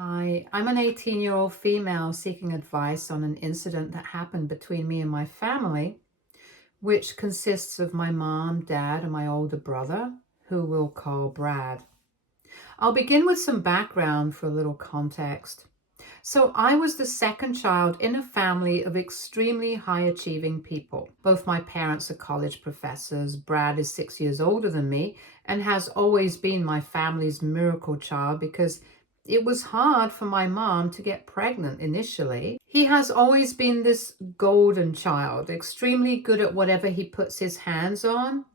Hi, I'm an 18-year-old female seeking advice on an incident that happened between me and my family, which consists of my mom, dad, and my older brother, who we'll call Brad. I'll begin with some background for a little context. So, I was the second child in a family of extremely high achieving people. Both my parents are college professors. Brad is 6 years older than me and has always been my family's miracle child because it was hard for my mom to get pregnant initially. He has always been this golden child, extremely good at whatever he puts his hands on.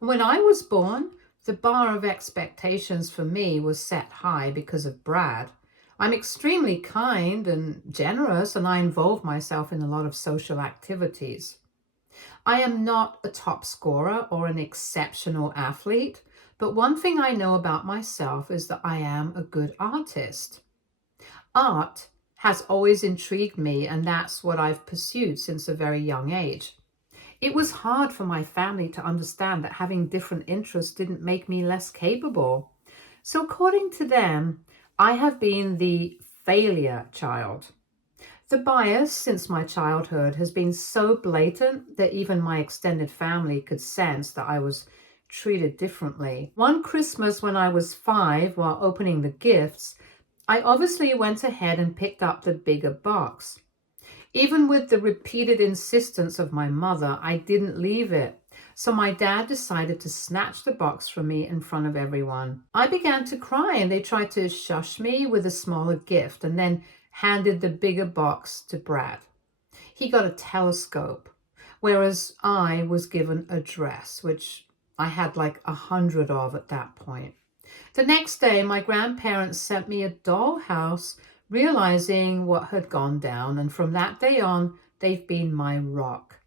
When I was born, the bar of expectations for me was set high because of Brad. I'm extremely kind and generous, and I involve myself in a lot of social activities. I am not a top scorer or an exceptional athlete, but one thing I know about myself is that I am a good artist. Art has always intrigued me, and that's what I've pursued since a very young age. It was hard for my family to understand that having different interests didn't make me less capable. So, according to them, I have been the failure child. The bias since my childhood has been so blatant that even my extended family could sense that I was treated differently. One Christmas when I was 5, while opening the gifts, I obviously went ahead and picked up the bigger box. Even with the repeated insistence of my mother, I didn't leave it. So my dad decided to snatch the box from me in front of everyone. I began to cry and they tried to shush me with a smaller gift and then handed the bigger box to Brad. He got a telescope, whereas I was given a dress, which I had like 100 of at that point. The next day, my grandparents sent me a dollhouse, realizing what had gone down, and from that day on, they've been my rock.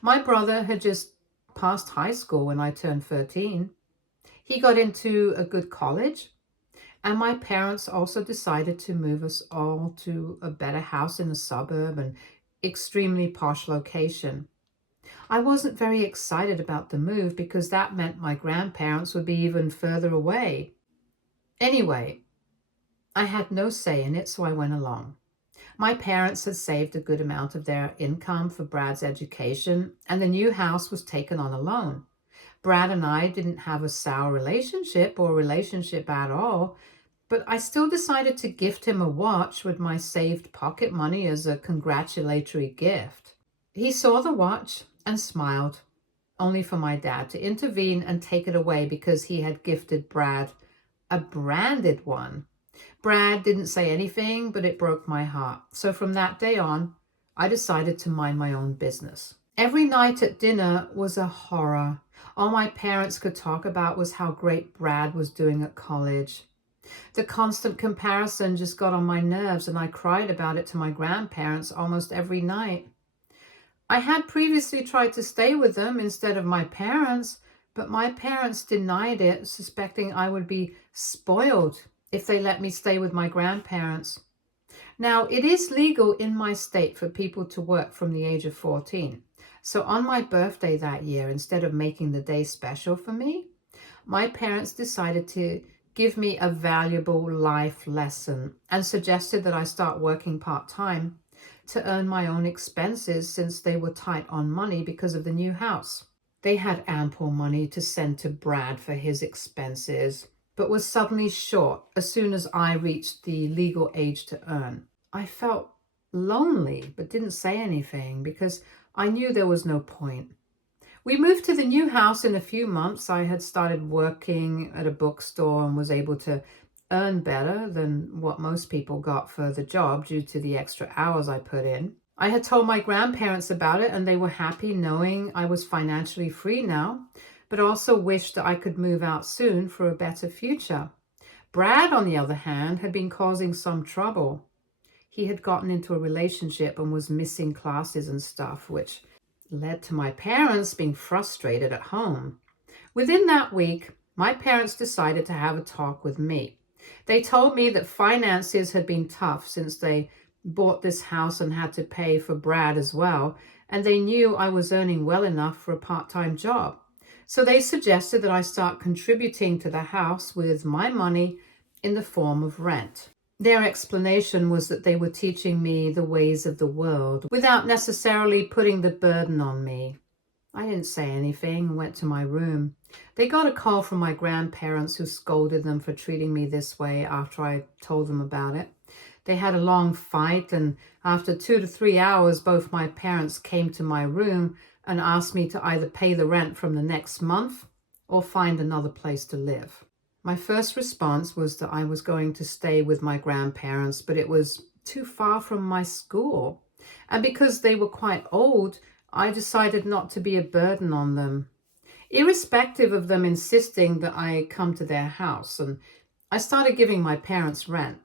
My brother had just passed high school when I turned 13. He got into a good college, and my parents also decided to move us all to a better house in a suburb and extremely posh location. I wasn't very excited about the move because that meant my grandparents would be even further away. Anyway, I had no say in it, so I went along. My parents had saved a good amount of their income for Brad's education, and the new house was taken on a loan. Brad and I didn't have a sour relationship or relationship at all, but I still decided to gift him a watch with my saved pocket money as a congratulatory gift. He saw the watch and smiled, only for my dad to intervene and take it away because he had gifted Brad a branded one. Brad didn't say anything, but it broke my heart. So from that day on, I decided to mind my own business. Every night at dinner was a horror. All my parents could talk about was how great Brad was doing at college. The constant comparison just got on my nerves, and I cried about it to my grandparents almost every night. I had previously tried to stay with them instead of my parents, but my parents denied it, suspecting I would be spoiled if they let me stay with my grandparents. Now, it is legal in my state for people to work from the age of 14. So on my birthday that year, instead of making the day special for me, my parents decided to give me a valuable life lesson and suggested that I start working part-time to earn my own expenses since they were tight on money because of the new house. They had ample money to send to Brad for his expenses, but was suddenly short as soon as I reached the legal age to earn. I felt lonely, but didn't say anything because I knew there was no point. We moved to the new house in a few months. I had started working at a bookstore and was able to earn better than what most people got for the job due to the extra hours I put in. I had told my grandparents about it and they were happy knowing I was financially free now, but also wished that I could move out soon for a better future. Brad, on the other hand, had been causing some trouble. He had gotten into a relationship and was missing classes and stuff, which led to my parents being frustrated at home. Within that week, my parents decided to have a talk with me. They told me that finances had been tough since they bought this house and had to pay for Brad as well, and they knew I was earning well enough for a part-time job. So they suggested that I start contributing to the house with my money in the form of rent. Their explanation was that they were teaching me the ways of the world without necessarily putting the burden on me. I didn't say anything and went to my room. They got a call from my grandparents, who scolded them for treating me this way after I told them about it. They had a long fight, and after 2 to 3 hours, both my parents came to my room and asked me to either pay the rent from the next month or find another place to live. My first response was that I was going to stay with my grandparents, but it was too far from my school. And because they were quite old, I decided not to be a burden on them, irrespective of them insisting that I come to their house, and I started giving my parents rent.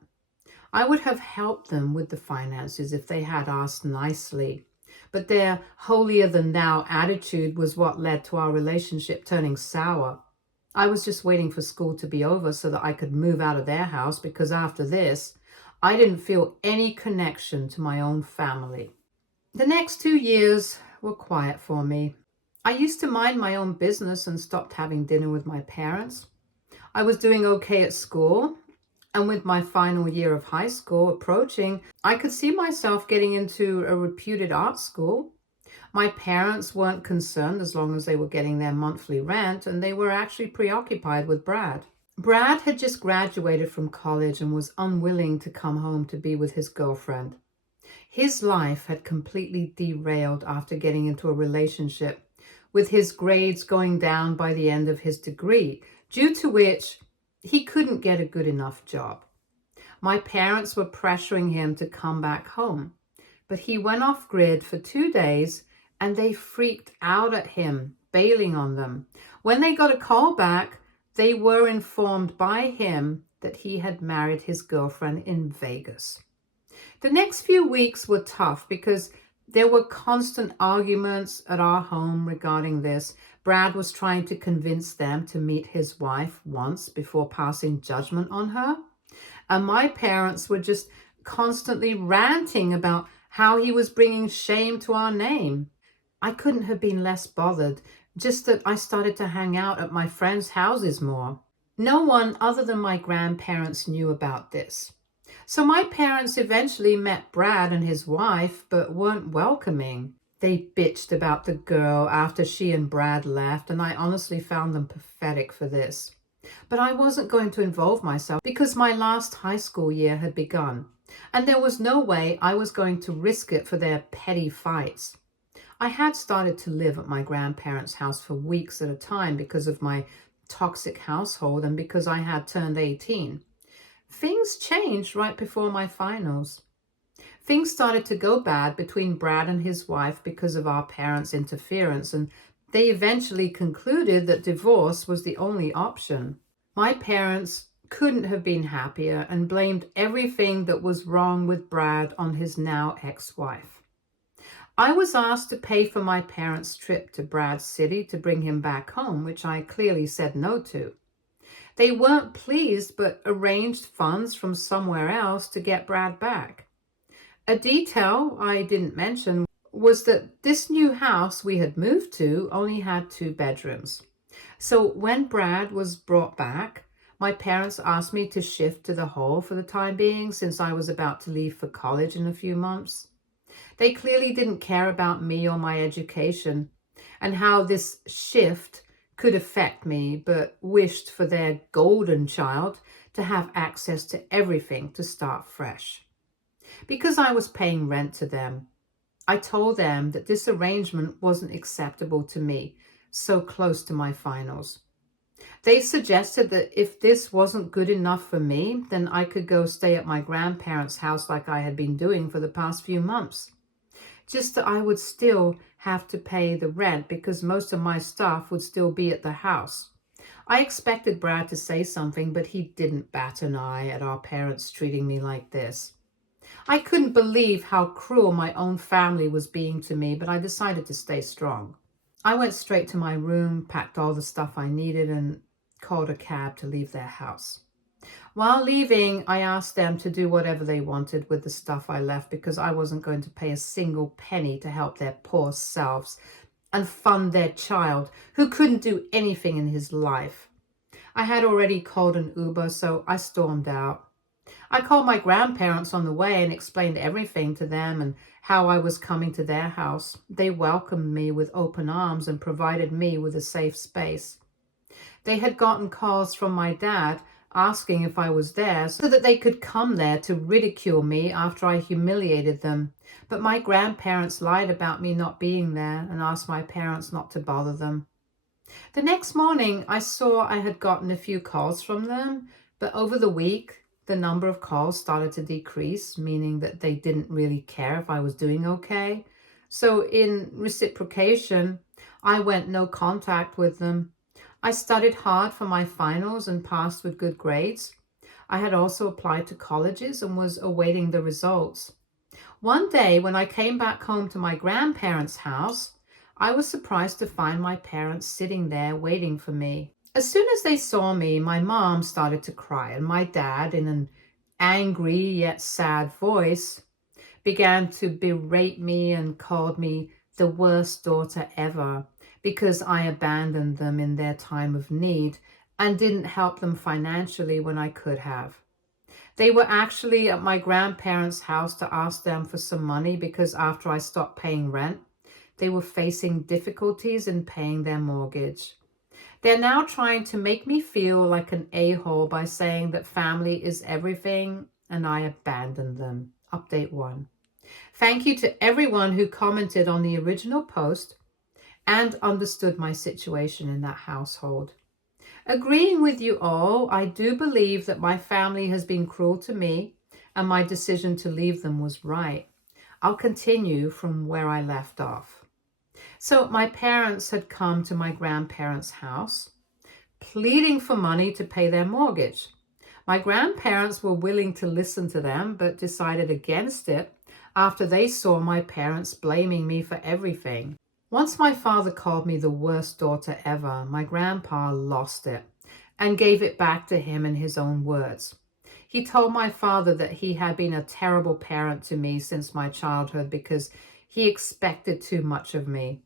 I would have helped them with the finances if they had asked nicely, but their holier-than-thou attitude was what led to our relationship turning sour. I was just waiting for school to be over so that I could move out of their house, because after this, I didn't feel any connection to my own family. The next 2 years were quiet for me. I used to mind my own business and stopped having dinner with my parents. I was doing okay at school, and with my final year of high school approaching, I could see myself getting into a reputed art school. My parents weren't concerned as long as they were getting their monthly rent, and they were actually preoccupied with Brad. Brad had just graduated from college and was unwilling to come home to be with his girlfriend. His life had completely derailed after getting into a relationship, with his grades going down by the end of his degree, due to which he couldn't get a good enough job. My parents were pressuring him to come back home, but he went off grid for 2 days and they freaked out at him, bailing on them. When they got a call back, they were informed by him that he had married his girlfriend in Vegas. The next few weeks were tough because there were constant arguments at our home regarding this. Brad was trying to convince them to meet his wife once before passing judgment on her. And my parents were just constantly ranting about how he was bringing shame to our name. I couldn't have been less bothered, just that I started to hang out at my friends' houses more. No one other than my grandparents knew about this. So my parents eventually met Brad and his wife, but weren't welcoming. They bitched about the girl after she and Brad left, and I honestly found them pathetic for this. But I wasn't going to involve myself because my last high school year had begun, and there was no way I was going to risk it for their petty fights. I had started to live at my grandparents' house for weeks at a time because of my toxic household and because I had turned 18. Things changed right before my finals. Things started to go bad between Brad and his wife because of our parents' interference, and they eventually concluded that divorce was the only option. My parents couldn't have been happier and blamed everything that was wrong with Brad on his now ex-wife. I was asked to pay for my parents' trip to Brad's city to bring him back home, which I clearly said no to. They weren't pleased, but arranged funds from somewhere else to get Brad back. A detail I didn't mention was that this new house we had moved to only had 2 bedrooms. So when Brad was brought back, my parents asked me to shift to the hall for the time being, since I was about to leave for college in a few months. They clearly didn't care about me or my education and how this shift could affect me, but wished for their golden child to have access to everything to start fresh. Because I was paying rent to them, I told them that this arrangement wasn't acceptable to me, so close to my finals. They suggested that if this wasn't good enough for me, then I could go stay at my grandparents' house like I had been doing for the past few months. Just that I would still have to pay the rent because most of my stuff would still be at the house. I expected Brad to say something, but he didn't bat an eye at our parents treating me like this. I couldn't believe how cruel my own family was being to me, but I decided to stay strong. I went straight to my room, packed all the stuff I needed, and called a cab to leave their house. While leaving, I asked them to do whatever they wanted with the stuff I left because I wasn't going to pay a single penny to help their poor selves and fund their child who couldn't do anything in his life. I had already called an Uber, so I stormed out. I called my grandparents on the way and explained everything to them and how I was coming to their house. They welcomed me with open arms and provided me with a safe space. They had gotten calls from my dad asking if I was there so that they could come there to ridicule me after I humiliated them. But my grandparents lied about me not being there and asked my parents not to bother them. The next morning, I saw I had gotten a few calls from them, but over the week, the number of calls started to decrease, meaning that they didn't really care if I was doing okay. So in reciprocation, I went no contact with them. I studied hard for my finals and passed with good grades. I had also applied to colleges and was awaiting the results. One day when I came back home to my grandparents' house, I was surprised to find my parents sitting there waiting for me. As soon as they saw me, my mom started to cry, and my dad, in an angry yet sad voice, began to berate me and called me the worst daughter ever because I abandoned them in their time of need and didn't help them financially when I could have. They were actually at my grandparents' house to ask them for some money because after I stopped paying rent, they were facing difficulties in paying their mortgage. They're now trying to make me feel like an a-hole by saying that family is everything and I abandoned them. Update 1. Thank you to everyone who commented on the original post and understood my situation in that household. Agreeing with you all, I do believe that my family has been cruel to me and my decision to leave them was right. I'll continue from where I left off. So my parents had come to my grandparents' house, pleading for money to pay their mortgage. My grandparents were willing to listen to them, but decided against it after they saw my parents blaming me for everything. Once my father called me the worst daughter ever, my grandpa lost it and gave it back to him in his own words. He told my father that he had been a terrible parent to me since my childhood because he expected too much of me.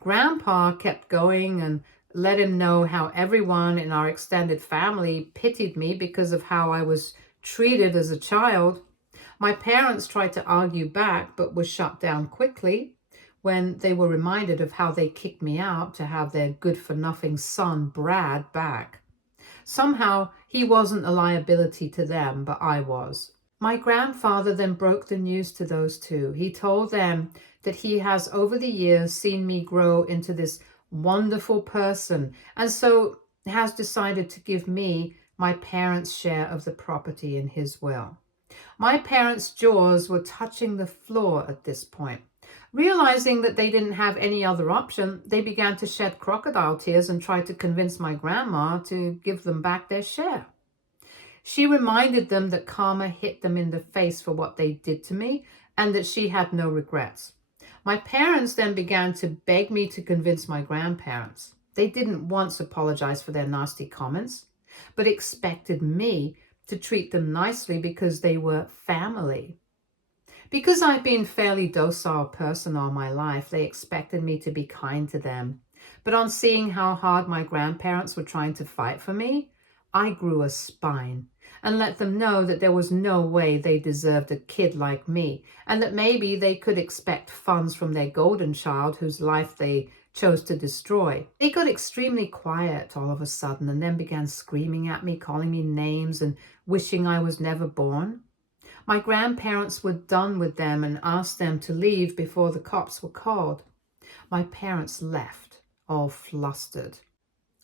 Grandpa kept going and let him know how everyone in our extended family pitied me because of how I was treated as a child. My parents tried to argue back, but were shut down quickly when they were reminded of how they kicked me out to have their good-for-nothing son, Brad, back. Somehow, he wasn't a liability to them, but I was. My grandfather then broke the news to those two. He told them that he has over the years seen me grow into this wonderful person and so has decided to give me my parents' share of the property in his will. My parents' jaws were touching the floor at this point. Realizing that they didn't have any other option, they began to shed crocodile tears and tried to convince my grandma to give them back their share. She reminded them that karma hit them in the face for what they did to me and that she had no regrets. My parents then began to beg me to convince my grandparents. They didn't once apologize for their nasty comments, but expected me to treat them nicely because they were family. Because I've been a fairly docile person all my life, they expected me to be kind to them. But on seeing how hard my grandparents were trying to fight for me, I grew a spine and let them know that there was no way they deserved a kid like me and that maybe they could expect funds from their golden child whose life they chose to destroy. They got extremely quiet all of a sudden and then began screaming at me, calling me names and wishing I was never born. My grandparents were done with them and asked them to leave before the cops were called. My parents left, all flustered.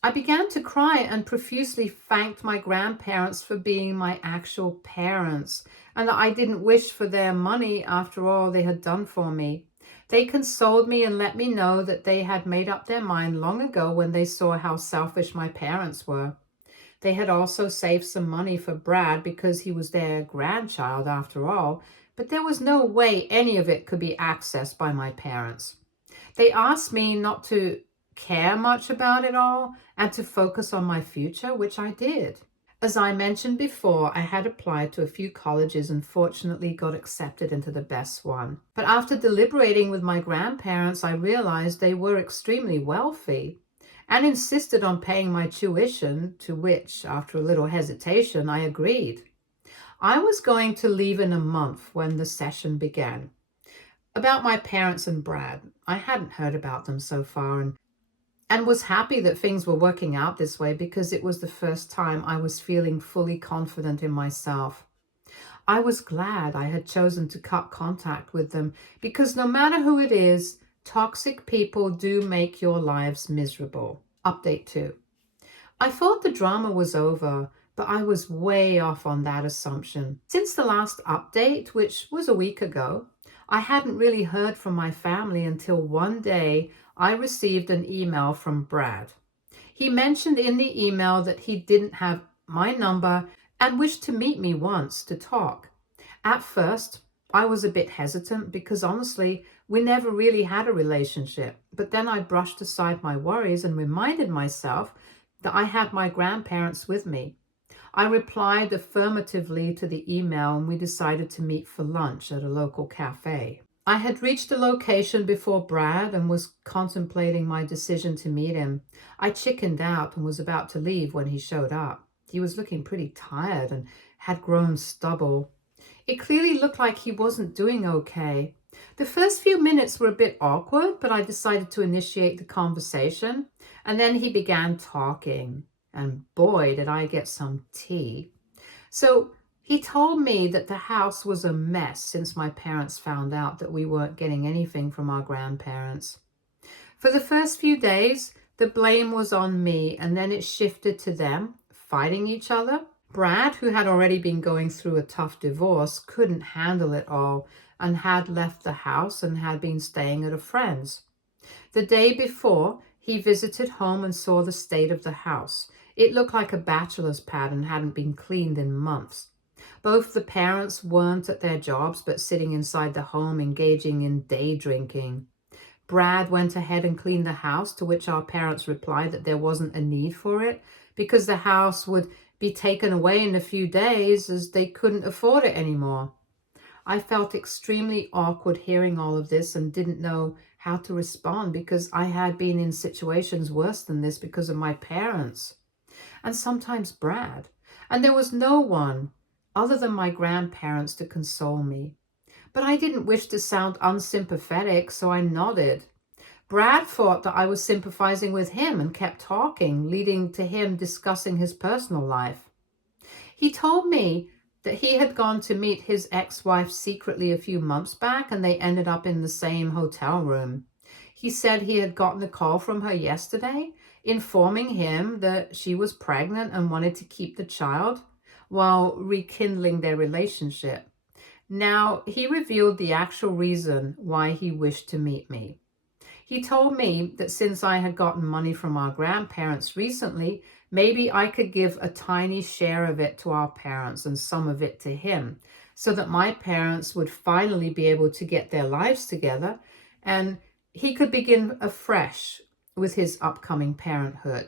I began to cry and profusely thanked my grandparents for being my actual parents and that I didn't wish for their money after all they had done for me. They consoled me and let me know that they had made up their mind long ago when they saw how selfish my parents were. They had also saved some money for Brad because he was their grandchild after all, but there was no way any of it could be accessed by my parents. They asked me not to care much about it all and to focus on my future, which I did. As I mentioned before, I had applied to a few colleges and fortunately got accepted into the best one. But after deliberating with my grandparents, I realized they were extremely wealthy and insisted on paying my tuition, to which, after a little hesitation, I agreed. I was going to leave in a month when the session began. About my parents and Brad, I hadn't heard about them so far and was happy that things were working out this way because it was the first time I was feeling fully confident in myself. I was glad I had chosen to cut contact with them because no matter who it is, toxic people do make your lives miserable. Update 2. I thought the drama was over, but I was way off on that assumption. Since the last update, which was a week ago, I hadn't really heard from my family until one day I received an email from Brad. He mentioned in the email that he didn't have my number and wished to meet me once to talk. At first, I was a bit hesitant because honestly, we never really had a relationship. But then I brushed aside my worries and reminded myself that I had my grandparents with me. I replied affirmatively to the email and we decided to meet for lunch at a local cafe. I had reached the location before Brad and was contemplating my decision to meet him. I chickened out and was about to leave when he showed up. He was looking pretty tired and had grown stubble. It clearly looked like he wasn't doing okay. The first few minutes were a bit awkward, but I decided to initiate the conversation, and then he began talking, and boy, did I get some tea. So he told me that the house was a mess since my parents found out that we weren't getting anything from our grandparents. For the first few days, the blame was on me, and then it shifted to them fighting each other. Brad, who had already been going through a tough divorce, couldn't handle it all and had left the house and had been staying at a friend's. The day before, he visited home and saw the state of the house. It looked like a bachelor's pad and hadn't been cleaned in months. Both the parents weren't at their jobs but sitting inside the home engaging in day drinking. Brad went ahead and cleaned the house, to which our parents replied that there wasn't a need for it because the house would be taken away in a few days as they couldn't afford it anymore. I felt extremely awkward hearing all of this and didn't know how to respond because I had been in situations worse than this because of my parents and sometimes Brad. And there was no one other than my grandparents to console me. But I didn't wish to sound unsympathetic, so I nodded. Brad thought that I was sympathizing with him and kept talking, leading to him discussing his personal life. He told me that he had gone to meet his ex-wife secretly a few months back and they ended up in the same hotel room. He said he had gotten a call from her yesterday informing him that she was pregnant and wanted to keep the child while rekindling their relationship. Now, he revealed the actual reason why he wished to meet me. He told me that since I had gotten money from our grandparents recently, maybe I could give a tiny share of it to our parents and some of it to him, so that my parents would finally be able to get their lives together and he could begin afresh with his upcoming parenthood.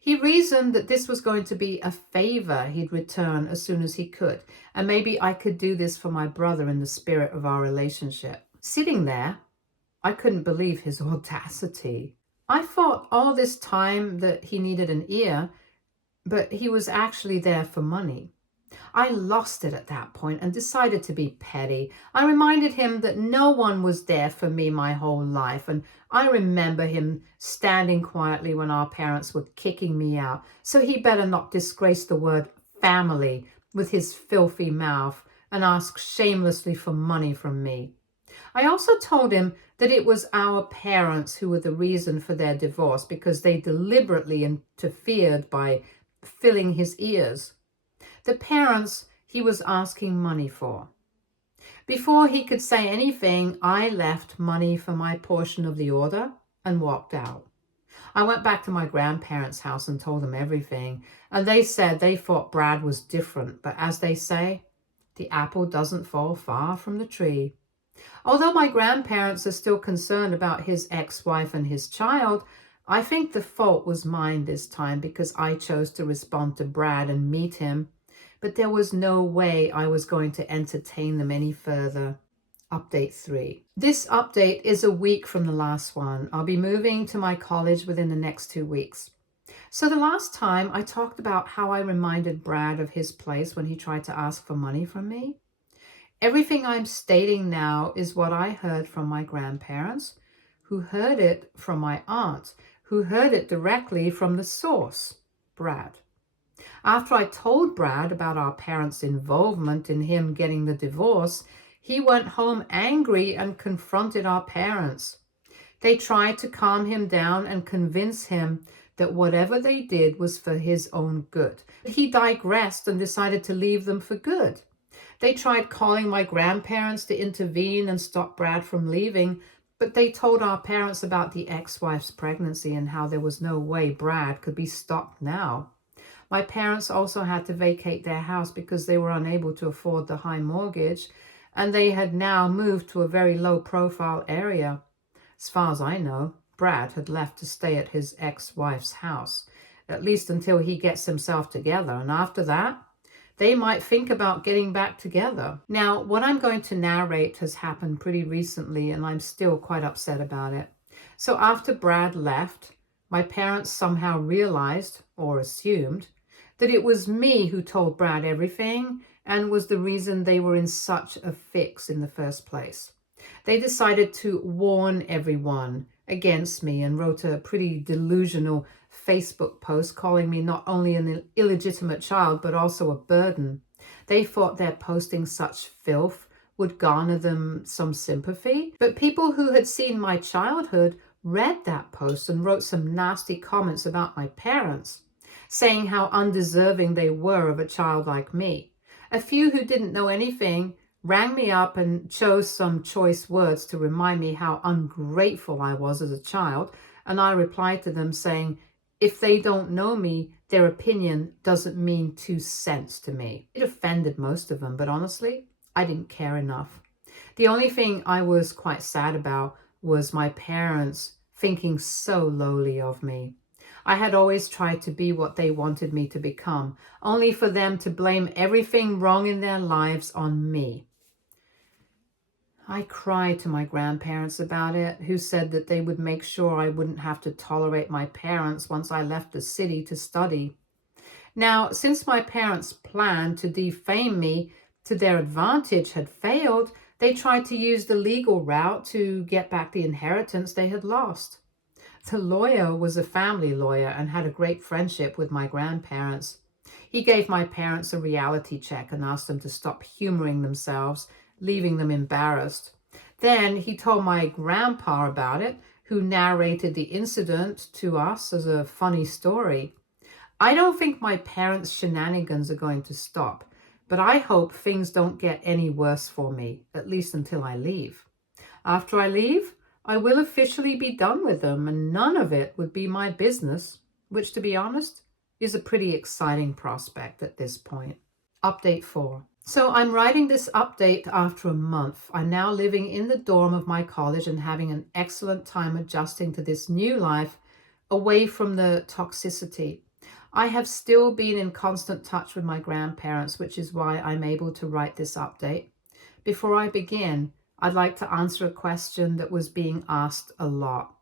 He reasoned that this was going to be a favor he'd return as soon as he could, and maybe I could do this for my brother in the spirit of our relationship. Sitting there, I couldn't believe his audacity. I thought all this time that he needed an ear, but he was actually there for money. I lost it at that point and decided to be petty. I reminded him that no one was there for me my whole life, and I remember him standing quietly when our parents were kicking me out, so he better not disgrace the word family with his filthy mouth and ask shamelessly for money from me. I also told him that it was our parents who were the reason for their divorce because they deliberately interfered by filling his ears. The parents he was asking money for. Before he could say anything, I left money for my portion of the order and walked out. I went back to my grandparents' house and told them everything, and they said they thought Brad was different, but as they say, the apple doesn't fall far from the tree. Although my grandparents are still concerned about his ex-wife and his child, I think the fault was mine this time because I chose to respond to Brad and meet him, but there was no way I was going to entertain them any further. Update 3. This update is a week from the last one. I'll be moving to my college within the next 2 weeks. So the last time I talked about how I reminded Brad of his place when he tried to ask for money from me. Everything I'm stating now is what I heard from my grandparents, who heard it from my aunt, who heard it directly from the source, Brad. After I told Brad about our parents' involvement in him getting the divorce, he went home angry and confronted our parents. They tried to calm him down and convince him that whatever they did was for his own good. He digressed and decided to leave them for good. They tried calling my grandparents to intervene and stop Brad from leaving, but they told our parents about the ex-wife's pregnancy and how there was no way Brad could be stopped now. My parents also had to vacate their house because they were unable to afford the high mortgage, and they had now moved to a very low-profile area. As far as I know, Brad had left to stay at his ex-wife's house, at least until he gets himself together, and after that, they might think about getting back together. Now, what I'm going to narrate has happened pretty recently, and I'm still quite upset about it. So after Brad left, my parents somehow realized, or assumed, that it was me who told Brad everything and was the reason they were in such a fix in the first place. They decided to warn everyone against me and wrote a pretty delusional Facebook post calling me not only an illegitimate child, but also a burden. They thought their posting such filth would garner them some sympathy, but people who had seen my childhood read that post and wrote some nasty comments about my parents, saying how undeserving they were of a child like me. A few who didn't know anything rang me up and chose some choice words to remind me how ungrateful I was as a child, and I replied to them saying, if they don't know me, their opinion doesn't mean 2 cents to me. It offended most of them, but honestly, I didn't care enough. The only thing I was quite sad about was my parents thinking so lowly of me. I had always tried to be what they wanted me to become, only for them to blame everything wrong in their lives on me. I cried to my grandparents about it, who said that they would make sure I wouldn't have to tolerate my parents once I left the city to study. Now, since my parents' plan to defame me to their advantage had failed, they tried to use the legal route to get back the inheritance they had lost. The lawyer was a family lawyer and had a great friendship with my grandparents. He gave my parents a reality check and asked them to stop humoring themselves, leaving them embarrassed. Then he told my grandpa about it, who narrated the incident to us as a funny story. I don't think my parents' shenanigans are going to stop, but I hope things don't get any worse for me, at least until I leave. After I leave, I will officially be done with them, and none of it would be my business, which, to be honest, is a pretty exciting prospect at this point. Update 4. So I'm writing this update after a month. I'm now living in the dorm of my college and having an excellent time adjusting to this new life away from the toxicity. I have still been in constant touch with my grandparents, which is why I'm able to write this update. Before I begin, I'd like to answer a question that was being asked a lot.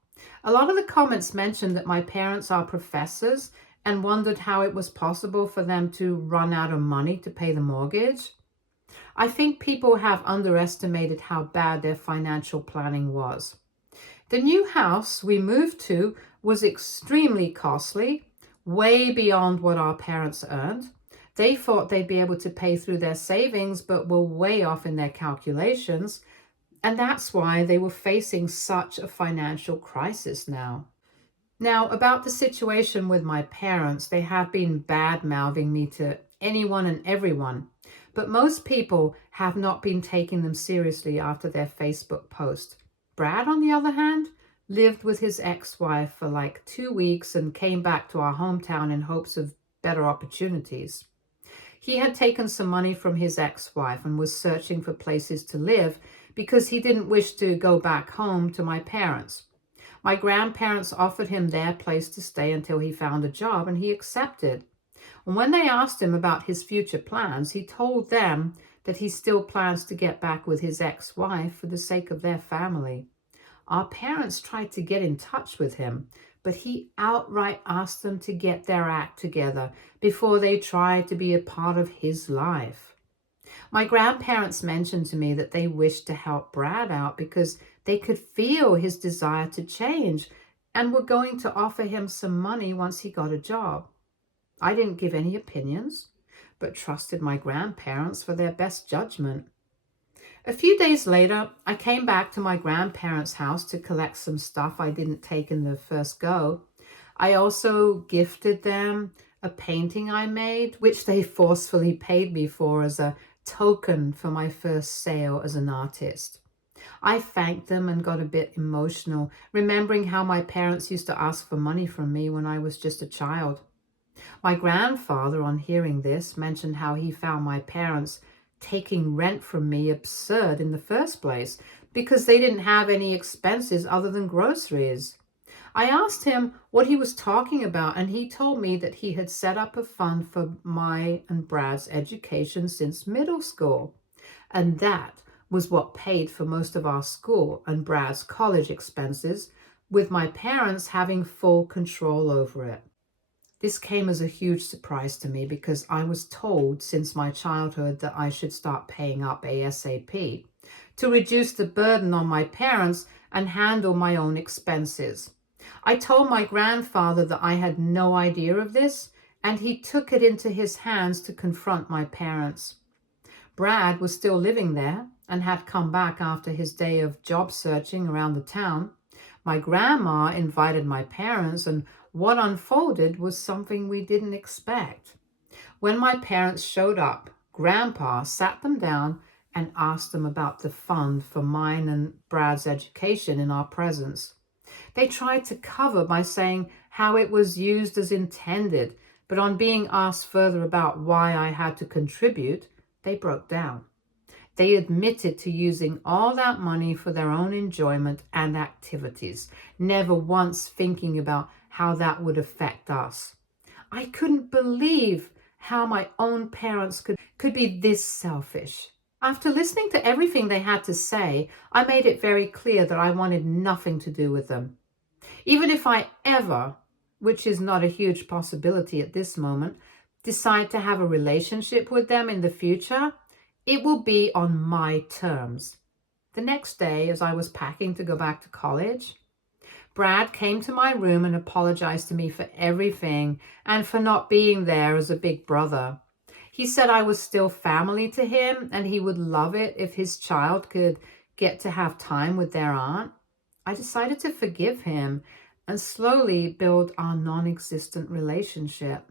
A lot of the comments mentioned that my parents are professors and wondered how it was possible for them to run out of money to pay the mortgage. I think people have underestimated how bad their financial planning was. The new house we moved to was extremely costly, way beyond what our parents earned. They thought they'd be able to pay through their savings, but were way off in their calculations. And that's why they were facing such a financial crisis now. Now, about the situation with my parents, they have been bad-mouthing me to anyone and everyone, but most people have not been taking them seriously after their Facebook post. Brad, on the other hand, lived with his ex-wife for like 2 weeks and came back to our hometown in hopes of better opportunities. He had taken some money from his ex-wife and was searching for places to live because he didn't wish to go back home to my parents. My grandparents offered him their place to stay until he found a job, and he accepted. And when they asked him about his future plans, he told them that he still plans to get back with his ex-wife for the sake of their family. Our parents tried to get in touch with him, but he outright asked them to get their act together before they tried to be a part of his life. My grandparents mentioned to me that they wished to help Brad out because they could feel his desire to change and were going to offer him some money once he got a job. I didn't give any opinions, but trusted my grandparents for their best judgment. A few days later, I came back to my grandparents' house to collect some stuff I didn't take in the first go. I also gifted them a painting I made, which they forcefully paid me for as a token for my first sale as an artist. I thanked them and got a bit emotional, remembering how my parents used to ask for money from me when I was just a child. My grandfather, on hearing this, mentioned how he found my parents taking rent from me absurd in the first place because they didn't have any expenses other than groceries. I asked him what he was talking about, and he told me that he had set up a fund for my and Brad's education since middle school, and that was what paid for most of our school and Brad's college expenses, with my parents having full control over it. This came as a huge surprise to me because I was told since my childhood that I should start paying up ASAP to reduce the burden on my parents and handle my own expenses. I told my grandfather that I had no idea of this, and he took it into his hands to confront my parents. Brad was still living there and had come back after his day of job searching around the town. My grandma invited my parents, and what unfolded was something we didn't expect. When my parents showed up, Grandpa sat them down and asked them about the fund for mine and Brad's education in our presence. They tried to cover by saying how it was used as intended, but on being asked further about why I had to contribute, they broke down. They admitted to using all that money for their own enjoyment and activities, never once thinking about how that would affect us. I couldn't believe how my own parents could be this selfish. After listening to everything they had to say, I made it very clear that I wanted nothing to do with them. Even if I ever, which is not a huge possibility at this moment, decide to have a relationship with them in the future, it will be on my terms. The next day, as I was packing to go back to college, Brad came to my room and apologized to me for everything and for not being there as a big brother. He said I was still family to him and he would love it if his child could get to have time with their aunt. I decided to forgive him and slowly build our non-existent relationship.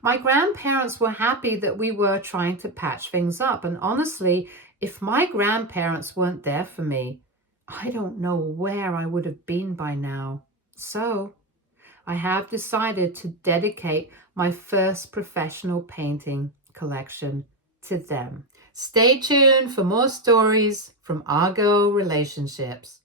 My grandparents were happy that we were trying to patch things up, and honestly, if my grandparents weren't there for me, I don't know where I would have been by now. So, I have decided to dedicate my first professional painting collection to them. Stay tuned for more stories from Argo Relationships.